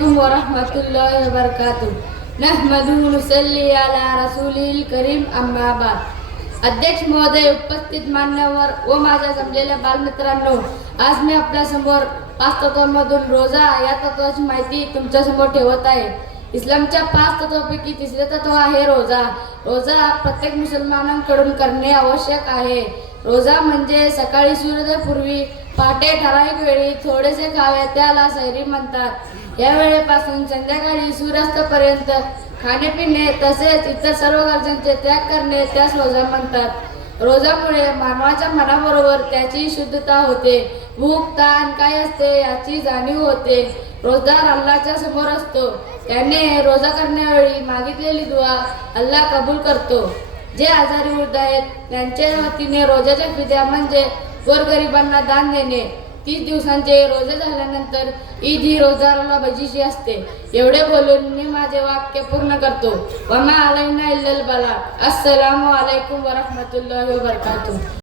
वरहमतुल्लाहि वबरकातुह नहमदुहु नुसल्ली अला रसूलिल करीम अम्मा बाद। अध्यक्ष महोदय, उपस्थित मान्यवर व माझ्या जमलेल्या बालमित्रांनो, आज मी आपल्या समोर 5 तत्वांमधून रोजा या तत्वाची माहिती तुमच्या समोर ठेवत आहे। इस्लामच्या 5 तत्वांपैकी तिसरे तत्व आहे रोजा। रोजा प्रत्येक मुसलमानांकडून करणे आवश्यक आहे। रोजा म्हणजे सकाळी सूर्योदयापूर्वी पहाटे ठराविक वेळी थोडेसे खावे, त्याला सहरी म्हणतात। या वेळेपासून संध्याकाळी सूर्यास्तापर्यंत खाणे पिणे तसेच इतर सर्व गरजांचे त्याग करणे त्यास रोजा म्हणतात। रोजामुळे मानवाच्या मनाबरोबर त्याची शुद्धता होते, भूक ताण काय असते याची जाणीव होते। रोजदार अल्लाच्या समोर असतो, त्याने रोजा करण्यावेळी मागितलेली दुआ अल्लाह कबूल करतो। जे आजारी वृद्ध आहेत त्यांच्या वतीने रोजाच्या फिद्या म्हणजे गोरगरिबांना दान देणे। 30 दिवसांचे रोजे झाल्यानंतर ईद ही रोजादाराला बक्षीशी असते। एवढे बोलून मी माझे वाक्य पूर्ण करतो। वमा अलैना इल्लल बलाग। अस्सलामु अलैकुम वरहमतुल्लाहि वबरकातुह।